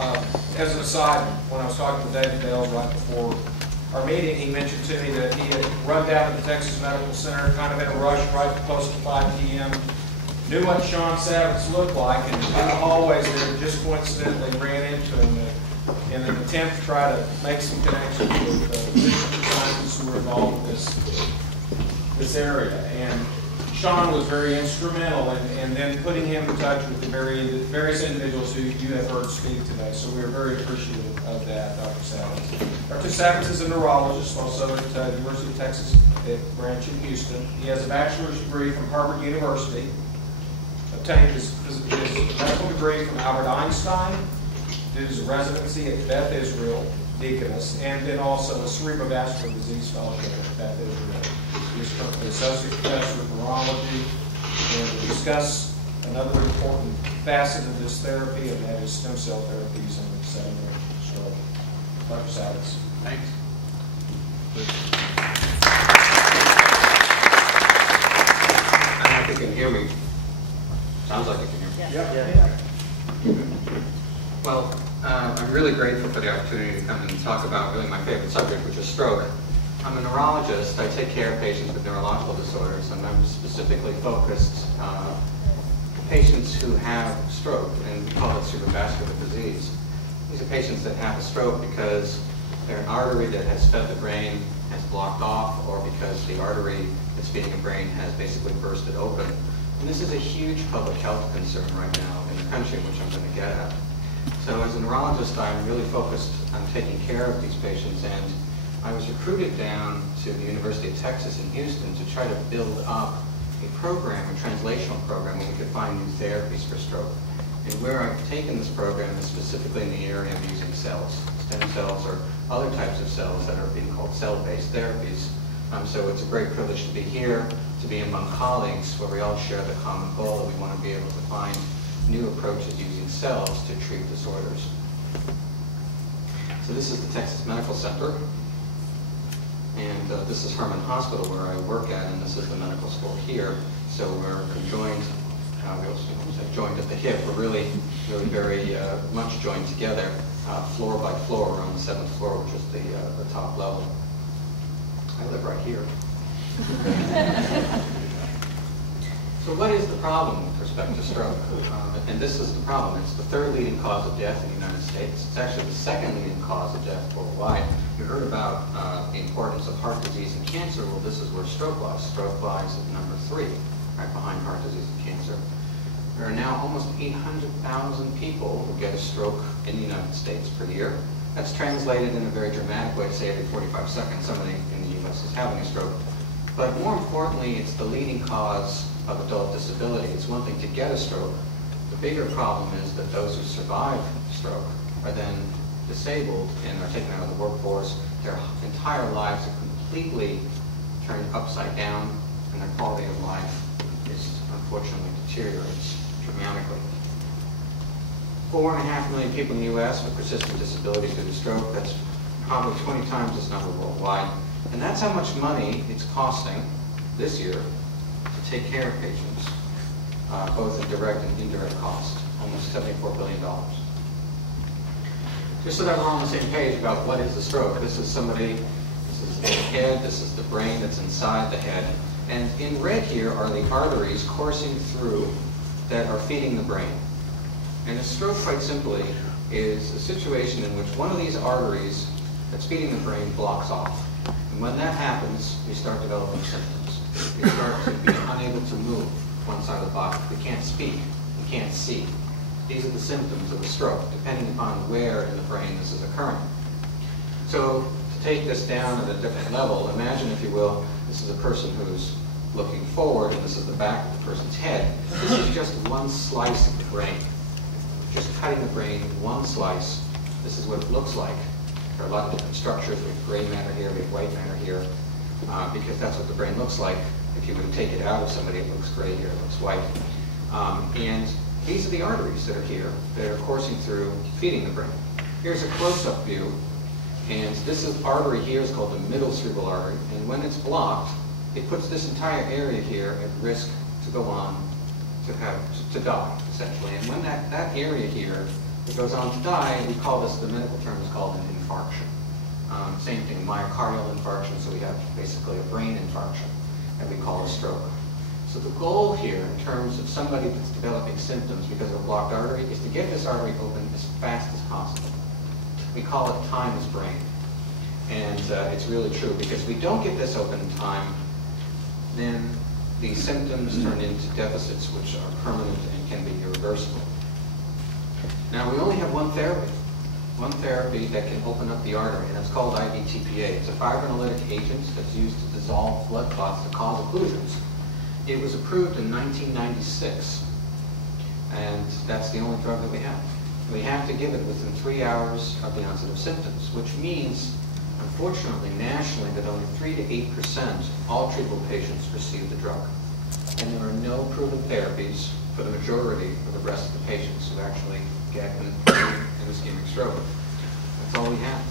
As an aside, when I was talking to David Bell right before our meeting, he mentioned to me that he had run down to the Texas Medical Center kind of in a rush right close to 5 p.m., knew what Sean Savitz looked like, and in the hallways there just coincidentally ran into him in an attempt to try to make some connections with physicians scientists who were involved with this area. And Sean was very instrumental in then putting him in touch with the various individuals who you have heard speak today. So we are very appreciative of that, Dr. Savitz. Dr. Savitz is a neurologist, also at the University of Texas branch in Houston. He has a bachelor's degree from Harvard University, obtained his medical degree from Albert Einstein, did his residency at Beth Israel Deaconess, and then also a cerebrovascular disease fellowship at Beth Israel. He is currently associate professor of neurology, and will discuss another important facet of this therapy, and that is stem cell therapies in the setting of stroke. Dr. Savitz. Thanks. I don't know if you can hear me. Sounds like you can hear me. Yeah. Well, I'm really grateful for the opportunity to come and talk about really my favorite subject, which is stroke. I'm a neurologist. I take care of patients with neurological disorders, and I'm specifically focused on patients who have stroke, and we call it cerebrovascular disease. These are patients that have a stroke because an artery that has fed the brain has blocked off, or because the artery that's feeding the brain has basically bursted open. And this is a huge public health concern right now in the country, which I'm going to get at. So as a neurologist, I'm really focused on taking care of these patients, and I was recruited down to the University of Texas in Houston to try to build up a program, a translational program, where we could find new therapies for stroke. And where I've taken this program is specifically in the area of using cells, stem cells or other types of cells that are being called cell-based therapies. So it's a great privilege to be here, to be among colleagues where we all share the common goal that we want to be able to find new approaches using cells to treat disorders. So this is the Texas Medical Center, and this is Herman Hospital where I work at, and this is the medical school here. So we're joined, we also say joined at the hip. We're really very much joined together, floor by floor. We're on the 7th floor, which is the top level. I live right here. So what is the problem with respect to stroke? And this is the problem. It's the 3rd leading cause of death in the United States. It's actually the 2nd leading cause of death worldwide. You heard about the importance of heart disease and cancer. Well, this is where stroke lies. Stroke lies at number 3, right behind heart disease and cancer. There are now almost 800,000 people who get a stroke in the United States per year. That's translated in a very dramatic way, say every 45 seconds somebody in the U.S. is having a stroke. But more importantly, it's the leading cause of adult disability. It's one thing to get a stroke. The bigger problem is that those who survive stroke are then disabled and are taken out of the workforce. Their entire lives are completely turned upside down, and their quality of life is unfortunately deteriorates dramatically. 4.5 million people in the U.S. with persistent disabilities due to stroke. That's probably 20 times this number worldwide. And that's how much money it's costing this year to take care of patients, both in direct and indirect cost, almost $74 billion. Just so that we're on the same page about what is the stroke. This is somebody, this is the head, this is the brain that's inside the head. And in red here are the arteries coursing through that are feeding the brain. And a stroke, quite simply, is a situation in which one of these arteries that's feeding the brain blocks off. And when that happens, we start developing symptoms. We start to be unable to move one side of the body. We can't speak. We can't see. These are the symptoms of a stroke, depending upon where in the brain this is occurring. So to take this down at a different level, imagine, if you will, this is a person who's looking forward, and this is the back of the person's head. This is just one slice of the brain. Just cutting the brain one slice. This is what it looks like. There are a lot of different structures. We have gray matter here, we have white matter here, because that's what the brain looks like. If you would take it out of somebody, it looks gray here, it looks white. And these are the arteries that are here, that are coursing through, feeding the brain. Here's a close-up view, and this artery here is called the middle cerebral artery, and when it's blocked, it puts this entire area here at risk to go on to die, essentially. And when that area here He goes on to die, we call this, the medical term is called an infarction. Same thing, myocardial infarction, so we have basically a brain infarction that we call a stroke. So the goal here, in terms of somebody that's developing symptoms because of a blocked artery, is to get this artery open as fast as possible. We call it time is brain. And it's really true, because if we don't get this open in time, then the symptoms turn into deficits which are permanent and can be irreversible. Now, we only have one therapy that can open up the artery, and it's called IVTPA. It's a fibrinolytic agent that's used to dissolve blood clots that cause occlusions. It was approved in 1996, and that's the only drug that we have. We have to give it within 3 hours of the onset of symptoms, which means, unfortunately, nationally, that only 3 to 8% of all treatable patients receive the drug. And there are no proven therapies for the majority of the rest of the patients who actually get an ischemic stroke. That's all we have.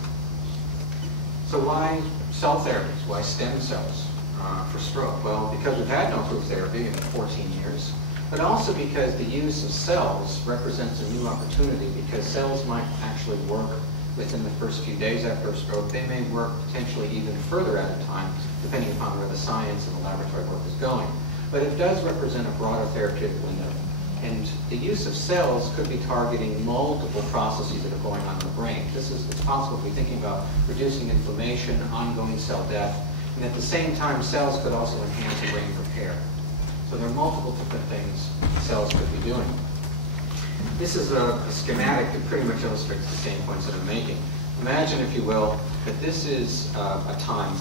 So why cell therapies? Why stem cells for stroke? Well, because we've had no approved therapy in 14 years, but also because the use of cells represents a new opportunity, because cells might actually work within the first few days after a stroke. They may work potentially even further at a time, depending upon where the science and the laboratory work is going. But it does represent a broader therapeutic window. And the use of cells could be targeting multiple processes that are going on in the brain. It's possible to be thinking about reducing inflammation, ongoing cell death, and at the same time, cells could also enhance brain repair. So there are multiple different things cells could be doing. This is a schematic that pretty much illustrates the same points that I'm making. Imagine, if you will, that this is a time.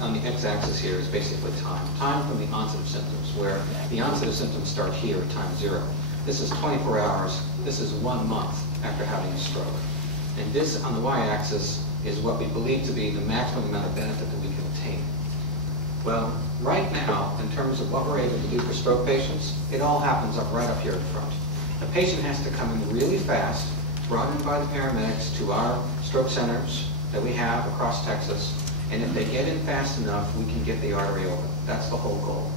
On the x-axis here is basically time. Time from the onset of symptoms, where the onset of symptoms start here at time 0. This is 24 hours. This is 1 month after having a stroke. And this, on the y-axis, is what we believe to be the maximum amount of benefit that we can obtain. Well, right now, in terms of what we're able to do for stroke patients, it all happens right up here in front. The patient has to come in really fast, brought in by the paramedics to our stroke centers that we have across Texas, and if they get in fast enough, we can get the artery open. That's the whole goal.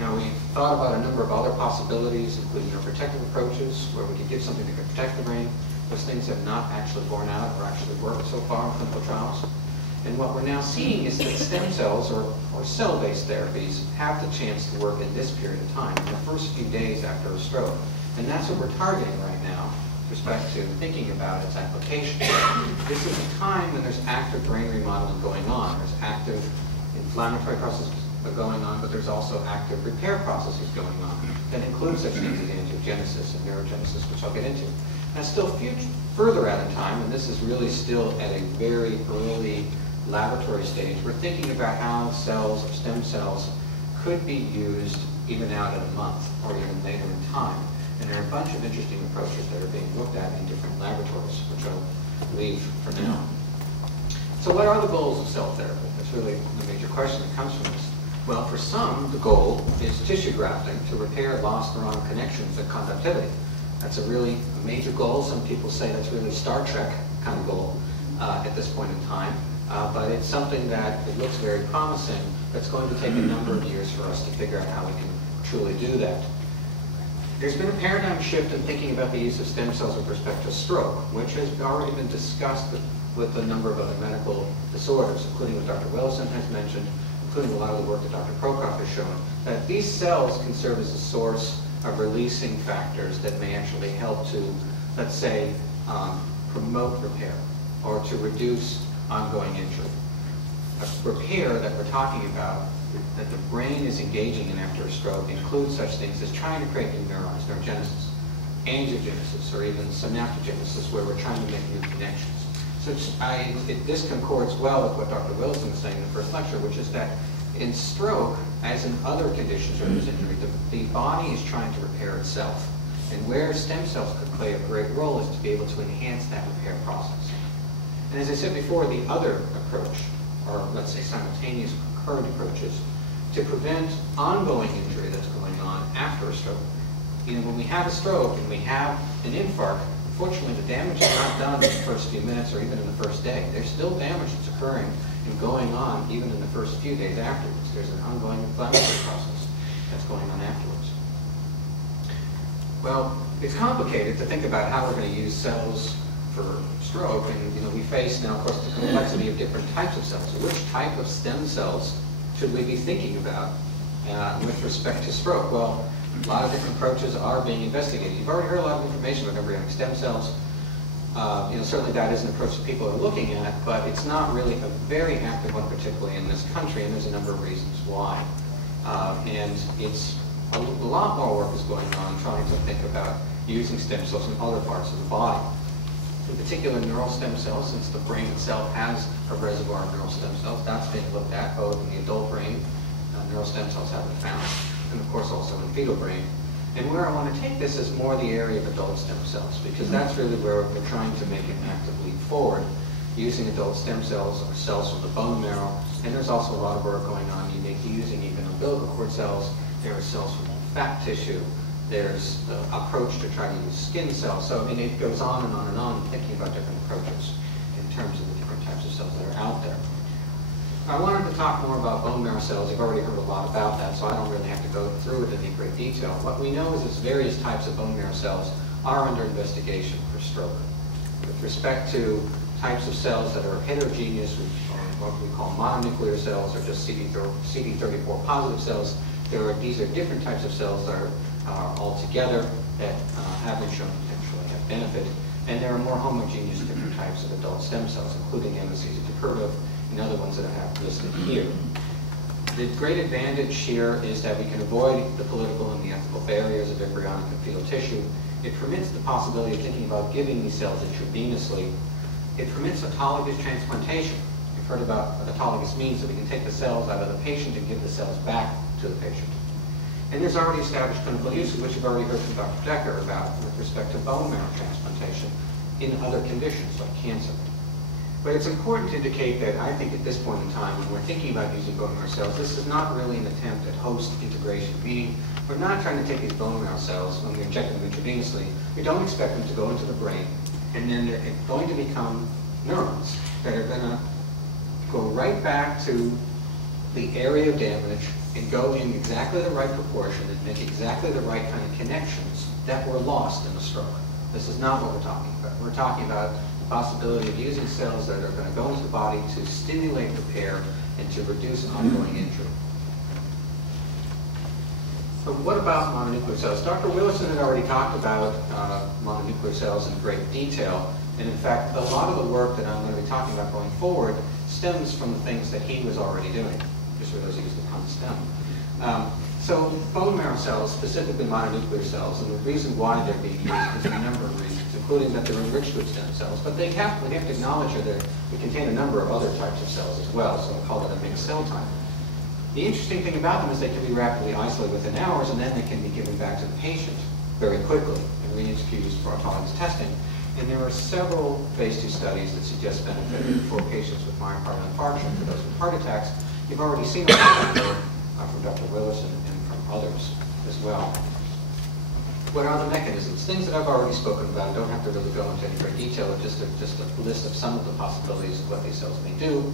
Now, we've thought about a number of other possibilities, including protective approaches, where we could give something that could protect the brain. Those things have not actually borne out or actually worked so far in clinical trials. And what we're now seeing is that stem cells or cell-based therapies have the chance to work in this period of time, in the first few days after a stroke. And that's what we're targeting right now with respect to thinking about its application. This is a time when there's active brain remodeling going on. There's active inflammatory processes going on, but there's also active repair processes going on that include such things as angiogenesis and neurogenesis, which I'll get into. Now, still further out in time, and this is really still at a very early laboratory stage, we're thinking about how cells or stem cells could be used even out at a month or even later in time. And there are a bunch of interesting approaches that are being looked at in different laboratories, which I'll leave for now. So what are the goals of cell therapy? That's really the major question that comes from this. Well, for some, the goal is tissue grafting to repair lost neuron connections and conductivity. That's a really major goal. Some people say that's really Star Trek kind of goal at this point in time. But it's something that it looks very promising. That's going to take a number of years for us to figure out how we can truly do that. There's been a paradigm shift in thinking about the use of stem cells with respect to stroke, which has already been discussed with a number of other medical disorders, including what Dr. Willison has mentioned, including a lot of the work that Dr. Prokop has shown, that these cells can serve as a source of releasing factors that may actually help to, let's say, promote repair or to reduce ongoing injury. A repair that we're talking about, that the brain is engaging in after a stroke, includes such things as trying to create new neurons, neurogenesis, angiogenesis, or even synaptogenesis, where we're trying to make new connections. So this concords well with what Dr. Willison was saying in the first lecture, which is that in stroke, as in other conditions where there's injury, the body is trying to repair itself. And where stem cells could play a great role is to be able to enhance that repair process. And as I said before, the other approach, or let's say simultaneous concurrent approaches, to prevent ongoing injury that's going on after a stroke. You know, when we have a stroke and we have an infarct, unfortunately the damage is not done in the first few minutes or even in the first day. There's still damage that's occurring and going on even in the first few days afterwards. There's an ongoing inflammatory process that's going on afterwards. Well, it's complicated to think about how we're going to use cells for stroke, and we face now, of course, the complexity of different types of cells. So which type of stem cells should we be thinking about with respect to stroke? Well, a lot of different approaches are being investigated. You've already heard a lot of information about embryonic stem cells. Certainly that is an approach that people are looking at, but it's not really a very active one, particularly in this country, and there's a number of reasons why. And it's a lot more work is going on trying to think about using stem cells in other parts of the body. In particular, neural stem cells, since the brain itself has a reservoir of neural stem cells, that's being looked at both in the adult brain, neural stem cells have been found, and of course also in fetal brain. And where I want to take this is more the area of adult stem cells, because that's really where we're trying to make an active leap forward, using adult stem cells or cells from the bone marrow. And there's also a lot of work going on using even umbilical cord cells. There are cells from fat tissue. There's the approach to try to use skin cells. So, and it goes on and on and on, thinking about different approaches in terms of the different types of cells that are out there. I wanted to talk more about bone marrow cells. You've already heard a lot about that, so I don't really have to go through it in any great detail. What we know is that various types of bone marrow cells are under investigation for stroke. With respect to types of cells that are heterogeneous, what we call mononuclear cells, or just CD34 positive cells, these are different types of cells that are all together that have been shown to potentially have benefit. And there are more homogeneous different types of adult stem cells, including MSCs that you've heard of, and other ones that I have listed here. The great advantage here is that we can avoid the political and the ethical barriers of embryonic and fetal tissue. It permits the possibility of thinking about giving these cells intravenously. It permits autologous transplantation. You've heard about what autologous means, that we can take the cells out of the patient and give the cells back to the patient. And there's already established clinical use, which you've already heard from Dr. Decker about with respect to bone marrow transplantation in other conditions like cancer. But it's important to indicate that I think at this point in time, when we're thinking about using bone marrow cells, this is not really an attempt at host integration, meaning we're not trying to take these bone marrow cells when we inject them intravenously. We don't expect them to go into the brain, and then they're going to become neurons that are going to go right back to the area of damage and go in exactly the right proportion and make exactly the right kind of connections that were lost in the stroke. This is not what we're talking about. We're talking about the possibility of using cells that are going to go into the body to stimulate repair and to reduce ongoing injury. So what about mononuclear cells? Dr. Willison had already talked about mononuclear cells in great detail. And in fact, a lot of the work that I'm going to be talking about going forward stems from the things that he was already doing, just for those who use the pun stem. So bone marrow cells, specifically mononuclear cells, and the reason why they're being used is a number of reasons, including that they're enriched with stem cells. But we have to acknowledge that they contain a number of other types of cells as well, so we call it a mixed cell type. The interesting thing about them is they can be rapidly isolated within hours, and then they can be given back to the patient very quickly and reinfused for autologous testing. And there are several phase 2 studies that suggest benefit for patients with myocardial infarction, for those with heart attacks. You've already seen a lot of work from Dr. Willison and from others as well. What are the mechanisms? Things that I've already spoken about. I don't have to really go into any great detail, just a list of some of the possibilities of what these cells may do.